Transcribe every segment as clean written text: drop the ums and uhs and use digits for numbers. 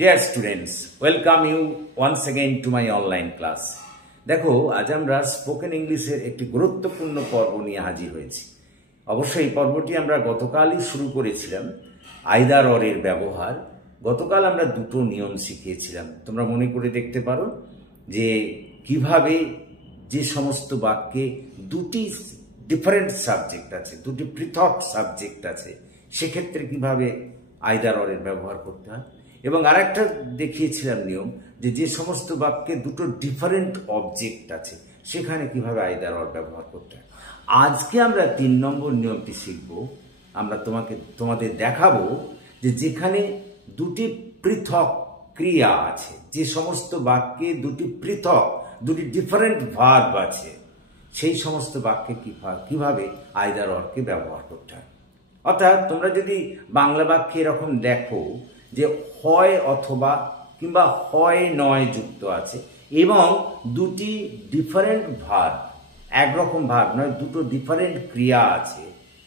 Dear students, welcome you once again to my online class. দেখো আজ আমরা spoken ইংলিশের একটি গুরুত্বপূর্ণ পর্ব নিয়ে হাজির হয়েছি। অবশ্যই এই পর্বটি আমরা গতকালই শুরু করেছিলাম। আইদার অর এর ব্যবহার গতকাল আমরা দুটো নিয়ম শিখিয়েছিলাম। তোমরা মনে করে দেখতে পারো যে কিভাবে যে সমস্ত বাক্যে দুটি ডিফারেন্ট সাবজেক্ট আছে, দুটি পৃথক সাবজেক্ট আছে, সেক্ষেত্রে কিভাবে আইদার অর এর ব্যবহার করতে হয়। এবং আরেকটা দেখিয়েছিলাম নিয়ম যে সমস্ত বাক্যে দুটো ডিফারেন্ট অবজেক্ট আছে সেখানে কিভাবে আইদার অর ব্যবহার করতে হয়। আজকে আমরা 3 নম্বর নিয়মটি শিখব। আমরা তোমাদের দেখাবো যে যেখানে দুটি পৃথক ক্রিয়া আছে, যে সমস্ত বাক্যে দুটি ডিফারেন্ট ভার্ব আছে, সেই সমস্ত বাক্যে কিভাবে আইদার অরকে ব্যবহার করতে হয়। অর্থাৎ তোমরা যদি বাংলা বাক্যে এরকম দেখো যে হয় অথবা কিংবা হয় নয় যুক্ত আছে এবং দুটি ডিফারেন্ট ভার্ব, একরকম ভার্ব নয়, দুটো ডিফারেন্ট ক্রিয়া আছে।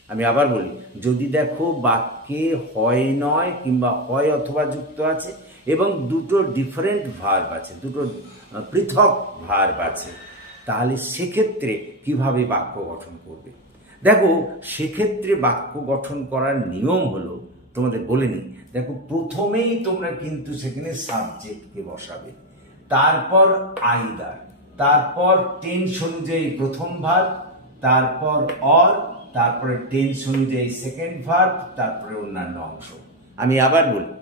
আমি আবার বলি, যদি দেখো বাক্যে হয় নয় কিংবা হয় অথবা যুক্ত আছে এবং দুটো ডিফারেন্ট ভার্ব আছে, দুটো পৃথক ভার্ব আছে, তাহলে সেক্ষেত্রে কিভাবে বাক্য গঠন করবে। দেখো, সেক্ষেত্রে বাক্য গঠন করার নিয়ম হলো, তোমাদের বলে নি, দেখো প্রথমেই তোমরা কিন্তু সেখানে সাবজেক্টকে বসাবে, তারপর আইদার, তারপর টেন্স অনুযায়ী প্রথম ভার্ব, তারপর অর, তারপরে টেন্স অনুযায়ী সেকেন্ড ভার্ব, তারপরে অন্যান্য অংশ। আমি আবার বলি,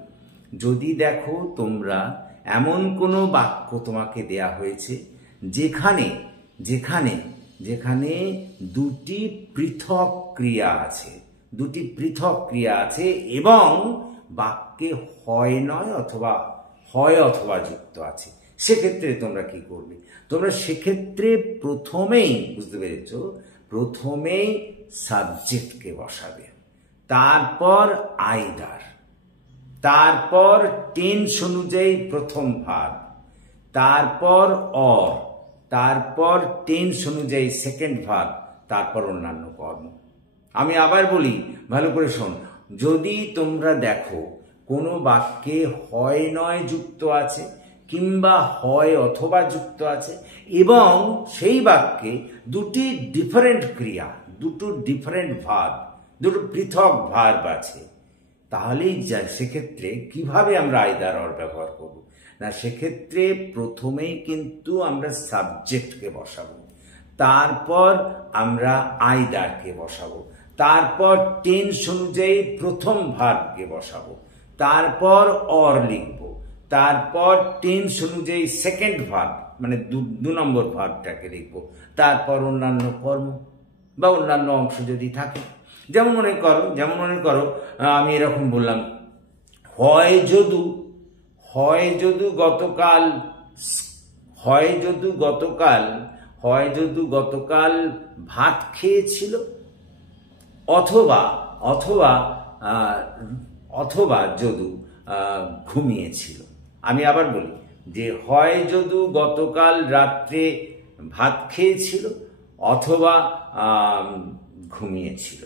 যদি দেখো তোমরা এমন কোনো বাক্য তোমাকে দেয়া হয়েছে যেখানে যেখানে যেখানে দুটি পৃথক ক্রিয়া আছে, দুটি পৃথক ক্রিয়া আছে এবং বাক্যে হয় নয় অথবা হয় অথবা যুক্ত আছে, সেক্ষেত্রে তোমরা কি করবে? তোমরা সেক্ষেত্রে প্রথমেই, বুঝতে পেরেছ, প্রথমেই সাবজেক্টকে বসাবে, তারপর আইদার, তারপর টেন্স অনুযায়ী প্রথম ভার্ব, তারপর অর, তারপর টেন্স অনুযায়ী সেকেন্ড ভার্ব, তারপর অন্যান্য কর্ম। আমি আবার বলি, ভালো করে শোন, যদি তোমরা দেখো কোনো বাক্যে হয় নয় যুক্ত আছে কিংবা হয় অথবা যুক্ত আছে এবং সেই বাক্যে দুটি ডিফারেন্ট ক্রিয়া, দুটো ডিফারেন্ট ভার্ব, দুটো পৃথক ভার্ব আছে, তাহলেই সেক্ষেত্রে কিভাবে আমরা আইদার অর ব্যবহার করব না, সেক্ষেত্রে প্রথমেই কিন্তু আমরা সাবজেক্টকে বসাবো, তারপর আমরা আইদারকে বসাবো, তারপর টেন্স অনুযায়ী প্রথম ভার্বকে বসাবো, তারপর অর লিখব, তারপর টেন্স অনুযায়ী সেকেন্ড ভার্ব মানে 2 নম্বর ভার্বটাকে লিখব, তারপর অন্যান্য কর্ম বা অন্যান্য অংশ যদি থাকে। যেমন মনে করো আমি এরকম বললাম, হয় যদু গতকাল ভাত খেয়েছিল অথবা অথবা অথবা যদু ঘুমিয়েছিল। আমি আবার বলি যে হয় যদু গতকাল রাত্রে ভাত খেয়েছিল অথবা ঘুমিয়েছিল।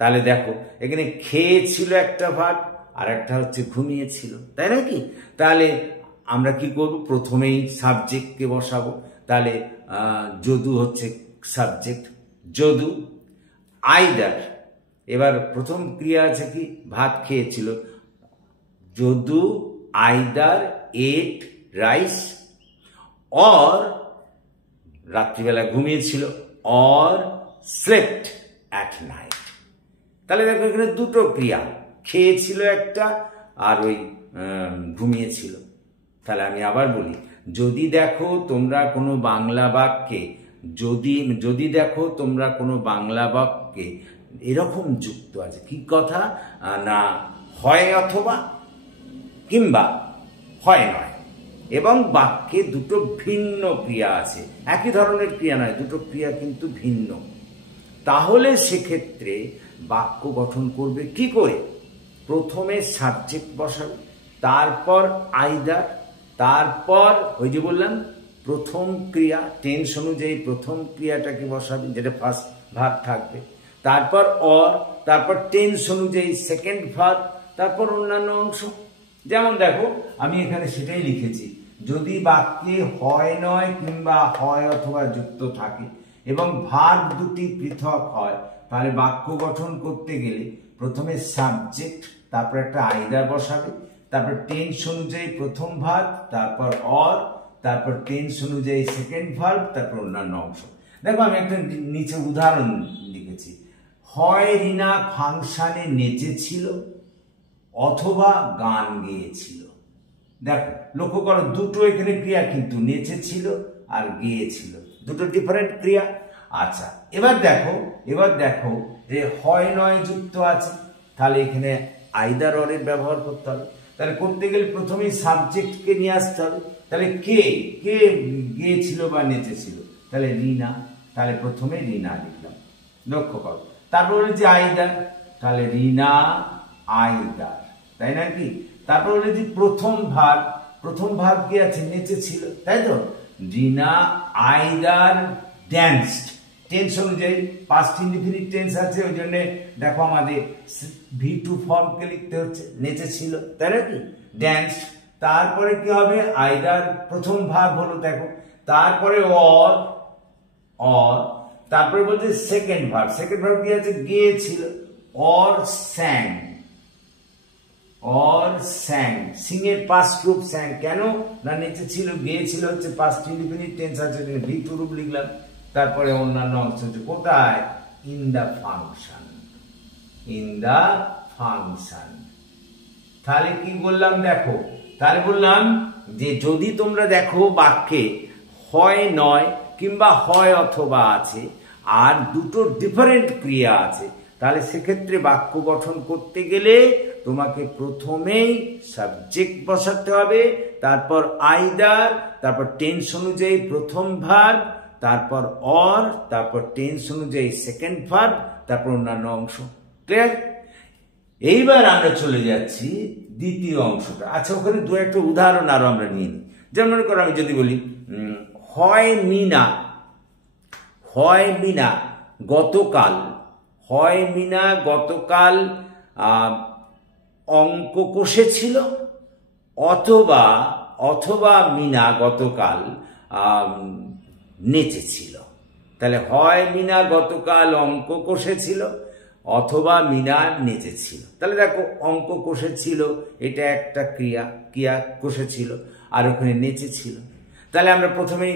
তাহলে দেখো এখানে খেয়েছিল একটা ভার্ব আর একটা হচ্ছে ঘুমিয়েছিল, তাই নাকি? তাহলে আমরা কি করব? প্রথমেই সাবজেক্টকে বসাবো, তাহলে যদু হচ্ছে সাবজেক্ট, যদু, আইদার, এবার প্রথম ক্রিয়া আছে কি? ভাত খেয়েছিল, Jadu either ate rice, or রাত্রিবেলা ঘুমিয়েছিল, অর স্লেপ্ট অ্যাট নাইট। তাহলে দেখো এখানে দুটো ক্রিয়া, খেয়েছিল একটা আর ওই ঘুমিয়েছিল। তাহলে আমি আবার বলি, যদি দেখো তোমরা কোনো বাংলা বাক্যে যদি দেখো তোমরা কোনো বাংলা বাক্যে এরকম যুক্ত আছে, কি কথা না, হয় অথবা কিংবা হয় নয় এবং বাক্যে দুটো ভিন্ন ক্রিয়া আছে, একই ধরনের ক্রিয়া নয়, দুটো ক্রিয়া কিন্তু ভিন্ন, তাহলে সেক্ষেত্রে বাক্য গঠন করবে কি করে? প্রথমে সাবজেক্ট বসাবে, তারপর আইদার, তারপর ওই যে বললাম প্রথম ক্রিয়া, টেন্স অনুযায়ী প্রথম ক্রিয়াটাকে বসাবে যেটা ফার্স্ট ভার্ব থাকবে, তারপর অর, তারপর টেন্স অনুযায়ী সেকেন্ড ভার্ব, তারপর অন্যান্য অংশ। যেমন দেখো আমি এখানে সেটাই লিখেছি, যদি বাক্যে হয় নয় কিংবা হয় অথবা যুক্ত থাকে এবং ভার্ব দুটি পৃথক হয়, তাহলে বাক্য গঠন করতে গেলে প্রথমে সাবজেক্ট, তারপর একটা আইদার বসাবে, তারপর টেন্স অনুযায়ী প্রথম ভার্ব, তারপর অর, তারপর টেন্স অনুযায়ী সেকেন্ড ভার্ব, তারপর অন্যান্য অংশ। দেখো আমি একটা নিচে উদাহরণ লিখেছি, হয় রিনা ফাংশনে নেচেছিল অথবা গান গেয়েছিল। দেখো লক্ষ্য করো, দুটো এখানে ক্রিয়া কিন্তু, নেচেছিল আর গেয়েছিল, দুটো ডিফারেন্ট ক্রিয়া। আচ্ছা এবার দেখো যে হয় নয় যুক্ত আছে, তাহলে এখানে আইদার অরের ব্যবহার করতে হবে। তাহলে করতে গেলে প্রথমেই সাবজেক্টকে নিয়ে আসতে হবে। তাহলে কে কে গেয়েছিল বা নেচেছিল, তাহলে রিনা, তাহলে প্রথমে রিনা লিখলাম, লক্ষ্য করো। তারপর যে আইদার, তাহলে রিনা আইদার, তাই নাকি? তারপর যে প্রথম ভার্ব কি আছে, নেচেছিল, তাই তো? রিনা আইদার ড্যান্সড, টেন্স অনুযায়ী পাস্ট ইনডিফিনিট টেন্স আছে, ওই জন্য দেখো আমাদের V2 ফর্মকে লিখতে হচ্ছে, নেচেছিল, তাই নাকি? ড্যান্সড। তারপরে কি হবে, আইদার প্রথম ভার্ব হলো, দেখো, তারপরে অর, তারপরে বলছে সেকেন্ড ভার্ব কি আছে, গেয়েছিল, অর স্যাং, সিং এর পাস্ট রূপ স্যাং, কেন না নেচেছিল, গেয়েছিল হচ্ছে পাস্ট ইনডিফিনিট টেন্স আছে, V2 রূপ লিখলাম। তারপরে অন্যান্য অংশ হচ্ছে কোথায়, ইন দা ফাংশন। তাহলে কি বললাম, দেখো, তাহলে বললাম যে যদি তোমরা দেখো বাক্যে হয় নয় কিংবা হয় অথবা আছে আর দুটো ডিফারেন্ট ক্রিয়া আছে, তাহলে সেক্ষেত্রে বাক্য গঠন করতে গেলে তোমাকে প্রথমেই সাবজেক্ট বসাতে হবে, তারপর আইদার, তারপর টেন্স অনুযায়ী প্রথম ভার্ব, তারপর অর, তারপর টেন্স অনুযায়ী সেকেন্ড ভার্ব, তারপর অন্যান্য অংশ। ক্লিয়ার? এইবার আমরা চলে যাচ্ছি দ্বিতীয় অংশটা। আচ্ছা ওখানে দু একটা উদাহরণ আরো আমরা নিয়ে নিই। যেমন মনে করো আমি যদি বলি হয় মিনা গতকাল অঙ্ক কষেছিল, অথবা মিনা গতকাল নেচেছিল। তাহলে হয় মিনা গতকাল অঙ্ক কষেছিল অথবা মিনা নেচেছিল। তাহলে দেখো অঙ্ক কষেছিল, এটা একটা ক্রিয়া কষেছিল, আর ওখানে নেচেছিল। তাহলে আমরা প্রথমেই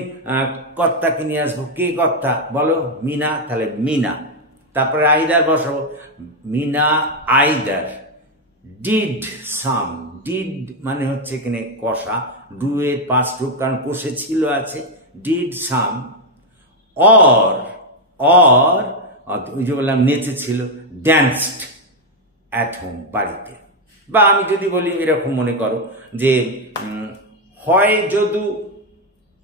কর্তাকে নিয়ে আসবো, কে কর্তা বলো, মিনা, তাহলে মিনা। তারপরে আইদার বসাবো, Mina either did some, did মানে হচ্ছে এখানে কষা, ডু এর পাস্ট রূপ, কারণ কষেছিল আছে, ডিড সাম, অর ওই যে বললাম নেচেছিল, ড্যান্সড অ্যাট হোম, বাড়িতে। বা আমি যদি বলি এরকম মনে করো যে হয় যদু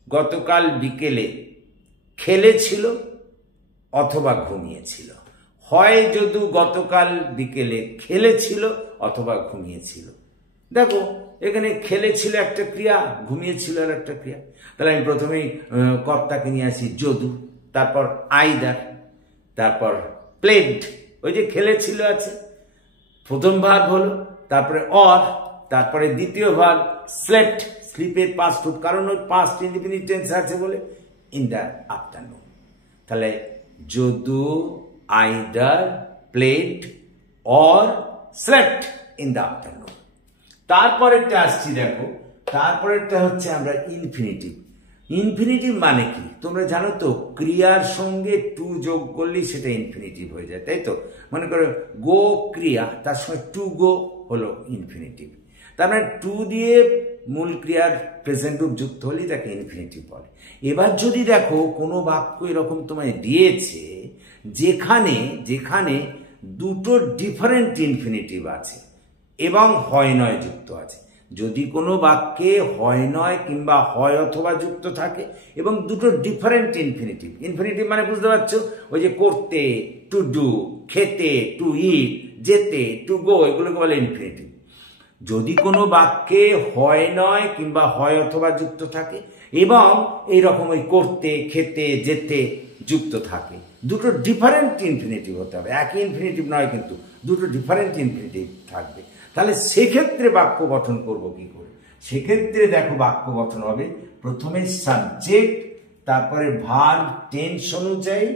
গতকাল বিকেলে খেলেছিল অথবা ঘুমিয়েছিল, হয় যদু গতকাল বিকেলে খেলেছিল অথবা ঘুমিয়েছিল। দেখো এখানে খেলেছিল একটা ক্রিয়া, ঘুমিয়েছিল আর একটা ক্রিয়া। তাহলে আমি প্রথমেই কর্তাকে নিয়ে আসি যদু, তারপর আইদার, তারপর প্লেড, ওই যে খেলেছিল আছে, প্রথম ভার্ব হলো, তারপরে অর, তারপরে দ্বিতীয় ভার্ব স্লেপ্ট, স্লিপের পাস্ট রূপ, কারণ ওই পাস্ট ইনডিফিনিট টেন্স আছে বলে, ইন দ্য আফটারনুন। তাহলে Jadu either played or slept in the afternoon. তারপরেরটা আসছি, দেখো তারপরেরটা হচ্ছে আমরা ইনফিনিটিভ মানে কি তোমরা জানো তো, ক্রিয়ার সঙ্গে টু যোগ করলেই সেটা ইনফিনিটিভ হয়ে যায়, তাই তো? মনে করো গো ক্রিয়া, তার সঙ্গে টু গো হলো ইনফিনিটিভ। তার মানে টু দিয়ে মূল ক্রিয়ার প্রেজেন্ট রূপ যুক্ত হলেই তাকে ইনফিনিটিভ বলে। এবার যদি দেখো কোনো বাক্য এরকম তোমায় দিয়েছে যেখানে দুটো ডিফারেন্ট ইনফিনিটিভ আছে এবং হয় নয় যুক্ত আছে, যদি কোনো বাক্যে হয় নয় কিংবা হয় অথবা যুক্ত থাকে এবং দুটো ডিফারেন্ট ইনফিনিটিভ মানে বুঝতে পারছো, ওই যে করতে টু ডু, খেতে টু ইট, যেতে টু গো, এগুলোকে বলে ইনফিনিটিভ। যদি কোনো বাক্যে হয় নয় কিংবা হয় অথবা যুক্ত থাকে এবং এইরকম ওই করতে, খেতে, যেতে যুক্ত থাকে, দুটো ডিফারেন্ট ইনফিনিটিভ হতে হবে, একই ইনফিনিটিভ নয় কিন্তু দুটো ডিফারেন্ট ইনফিনিটিভ থাকবে, তাহলে সেক্ষেত্রে বাক্য গঠন করব কি করে? সেক্ষেত্রে দেখো বাক্য গঠন হবে প্রথমে সাবজেক্ট, তারপরে ভার্ব টেন্স অনুযায়ী,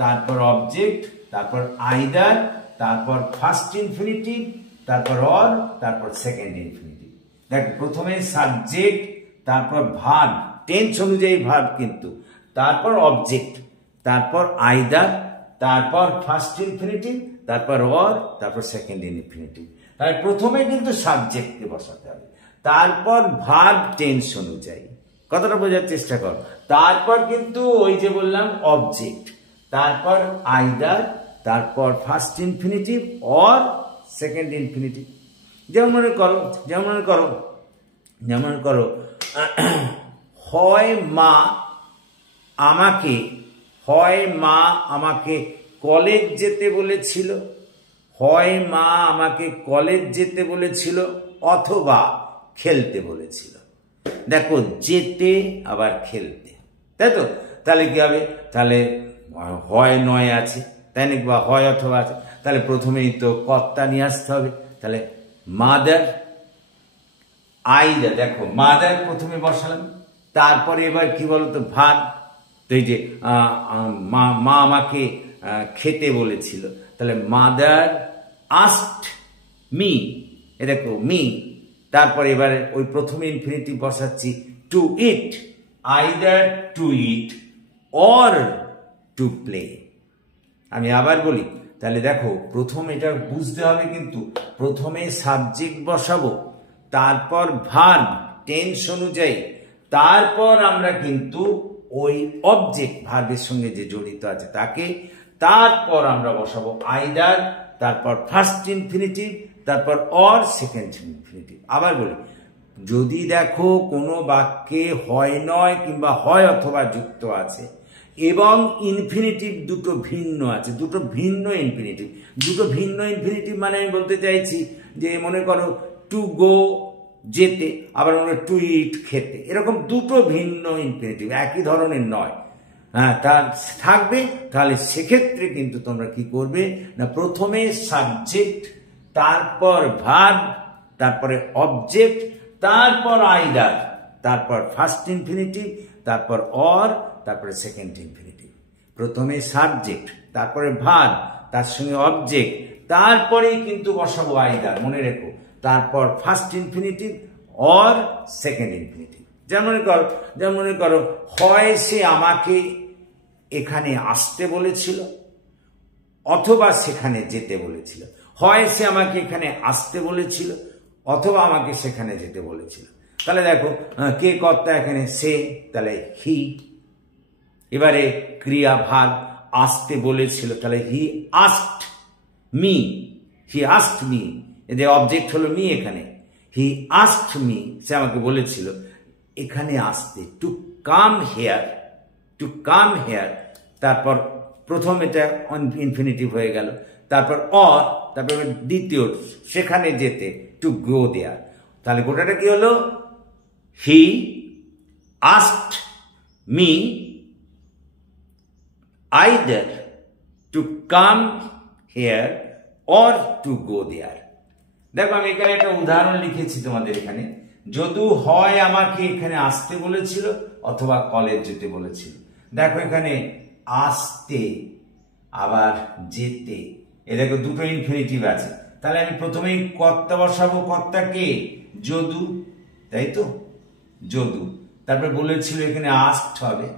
তারপর অবজেক্ট, তারপর আইদার, তারপর ফার্স্ট ইনফিনিটিভ, তারপর অর, তারপর সেকেন্ড ইনফিনিটিভ। দেখো প্রথমে সাবজেক্ট, তারপর ভার্ব টেন্স অনুযায়ী ভার্ব কিন্তু, তারপর অবজেক্ট, তারপর আইদার, তারপর ফার্স্ট ইনফিনিটিভ, তারপর অর, তারপর সেকেন্ড ইনফিনিটিভ। তাহলে প্রথমে কিন্তু সাবজেক্টকে বসাতে হবে, তারপর ভার্ব টেন্স অনুযায়ী, কথাটা বোঝার চেষ্টা করো, তারপর কিন্তু ওই যে বললাম অবজেক্ট, তারপর আইদার, তারপর first infinitive or second infinitive. যেমন মনে করো হয় মা আমাকে কলেজ যেতে বলেছিল, হয় মা আমাকে কলেজ যেতে বলেছিল, অথবা খেলতে বলেছিল। দেখো যেতে আবার খেলতে, তাই তো? তাহলে কি হবে? তাহলে হয় নয় আছে, তাই নাকি, বা হয় অথবা আছে, তাহলে প্রথমেই তো কর্তা নিয়ে আসতে হবে। তাহলে মাদার, আইদার, দেখো মাদার প্রথমে বসালাম, তারপরে এবার কি বলতো ভার্ব, তো এই যে মা আমাকে খেতে বলেছিল, তাহলে মাদার আস্কড মি, এ দেখো মি, তারপরে এবারে ওই প্রথমে ইনফিনিটিভ বসাচ্ছি to eat, either to eat or to play. আমি আবার বলি, তাহলে দেখো প্রথম এটা বুঝতে হবে, কিন্তু প্রথমে সাবজেক্ট বসাবো, তারপর ভার্ব টেন্স অনুযায়ী, তারপর আমরা কিন্তু ওই অবজেক্ট ভার্বের সঙ্গে যে জড়িত আছে তাকে, তারপর আমরা বসাবো আইদার, তারপর ফার্স্ট ইনফিনিটিভ, তারপর অর সেকেন্ড ইনফিনিটিভ। আবার বলি, যদি দেখো কোনো বাক্যে হয় নয় কিংবা হয় অথবা যুক্ত আছে এবং ইনফিনিটিভ দুটো ভিন্ন আছে, দুটো ভিন্ন ইনফিনিটিভ মানে আমি বলতে চাইছি যে মনে করো টু গো যেতে, আবার মনে টু ইট খেতে, এরকম দুটো ভিন্ন ইনফিনিটিভ, একই ধরনের নয়, হ্যাঁ, তা থাকবে। তাহলে সেক্ষেত্রে কিন্তু তোমরা কি করবে না, প্রথমে সাবজেক্ট, তারপর ভার্ব, তারপরে অবজেক্ট, তারপর আইদার, তারপর ফার্স্ট ইনফিনিটিভ, তারপর অর, তারপরে সেকেন্ড ইনফিনিটিভ। প্রথমে সাবজেক্ট, তারপরে ভার্ব, তার সঙ্গে অবজেক্ট, তারপরেই কিন্তু বসাবো আইদার, মনে রেখো, তারপর first infinitive or second infinitive. যেমন মনে করো হয় সে আমাকে এখানে আসতে বলেছিল অথবা সেখানে যেতে বলেছিল, হয় সে আমাকে এখানে আসতে বলেছিল অথবা আমাকে সেখানে যেতে বলেছিল। তাহলে দেখো কে কর্তা এখানে? সে, তাহলে হি। এবারে ক্রিয়া ভার্ব আসতে বলেছিল, তাহলে হি আস্কড মি, এদের অবজেক্ট হলো মি এখানে, হি আস্কড মি, সে আমাকে বলেছিল এখানে আসতে, টু কাম হেয়ার, তারপর প্রথম এটা ইনফিনিটিভ হয়ে গেল, তারপর অর, তারপর দ্বিতীয় সেখানে যেতে, টু গো দেয়ার। তাহলে গোটাটা কি হলো? He asked me either to come here or to go there. দেখো আমি এখানে একটা উদাহরণ লিখেছি তোমাদের এখানে, যদু হয় আমাকে এখানে আসতে বলেছিল অথবা কলেজ যেতে বলেছিল। দেখো এখানে আসতে আবার যেতে, এ দেখো দুটো ইনফিনিটিভ আছে, তাহলে আমি প্রথমেই কর্তা বসাবো, কর্তা কে? যদু, তাই তো, যদু। তারপরে বলেছিল এখানে আস্কড হবে,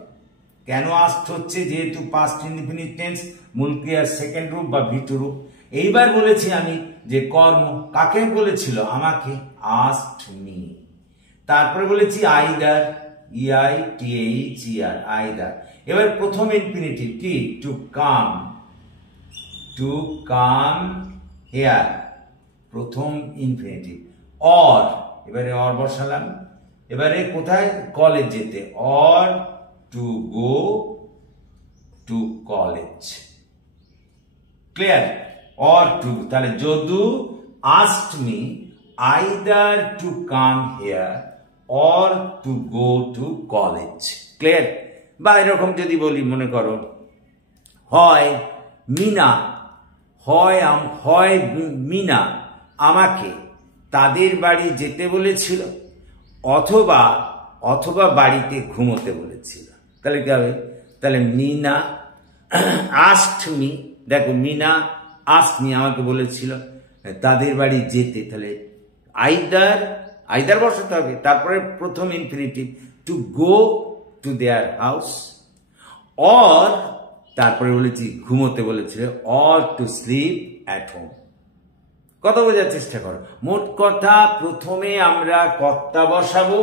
কেন আস্কড হচ্ছে? যেহেতু পাস্ট ইনডিফিনিট টেন্স, মূল ক্রিয়ার সেকেন্ড রূপ বা ভিতর রূপ। এইবার বলেছি আমি যে কর্ম, কাকে বলেছিল? আমাকে, আস্কড মি। তারপরে বলেছি আইদার, EITHER, আইদার। এবার প্রথম ইনফিনিটিভ কি? টু কাম হেয়ার, প্রথম ইনফিনিটিভ। অর, এবারে অর বসালাম, এবারে কোথায়? কলেজ যেতে, or to go to college. Clear? Or to, তাহলে Jadu asked me either to come here or to go to college. Clear? বা এরকম যদি বলি, মনে করো হয় মিনা আমাকে তাদের বাড়ি যেতে বলেছিল, অথবা অথবা বাড়িতে ঘুমোতে বলেছিল। তাহলে কি হবে? তাহলে মিনা আস্কড মি, দেখো মিনা আস্কড মি আমাকে বলেছিল তাদের বাড়ি যেতে, তাহলে আইদার আইদার বসাতে হবে, তারপরে প্রথম infinitive to go to their house, or তারপরে বলেছি ঘুমোতে বলেছিল, or to sleep at home. কথা বোঝার চেষ্টা করো। মোট কথা প্রথমে আমরা কর্তা বসাবো,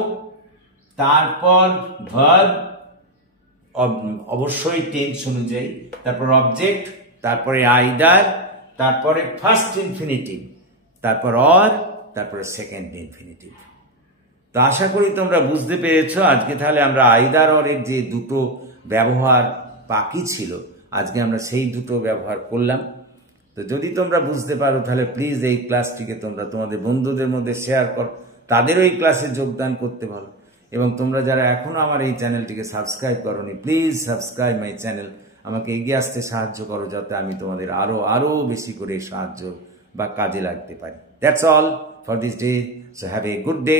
তারপর ভার্ব অবশ্যই টেন্স অনুযায়ী, তারপর অবজেক্ট, তারপরে আইদার, তারপরে ফার্স্ট ইনফিনিটিভ, তারপর অর, তারপরে সেকেন্ড ইনফিনিটিভ। তো আশা করি তোমরা বুঝতে পেরেছ। আজকে তাহলে আমরা আইদার অরের যে দুটো ব্যবহার বাকি ছিল, আজকে আমরা সেই দুটো ব্যবহার করলাম। তো যদি তোমরা বুঝতে পারো তাহলে প্লিজ এই ক্লাসটিকে তোমরা তোমাদের বন্ধুদের মধ্যে শেয়ার করো, তাদেরও এই ক্লাসে যোগদান করতে বলো। এবং তোমরা যারা এখনো আমার এই চ্যানেলটিকে সাবস্ক্রাইব করোনি, প্লিজ সাবস্ক্রাইব মাই চ্যানেল। আমাকে এগিয়ে আসতে সাহায্য করো, যাতে আমি তোমাদের আরো বেশি করে সাহায্য বা কাজে লাগতে পারি। That's all for this day. So have a good day.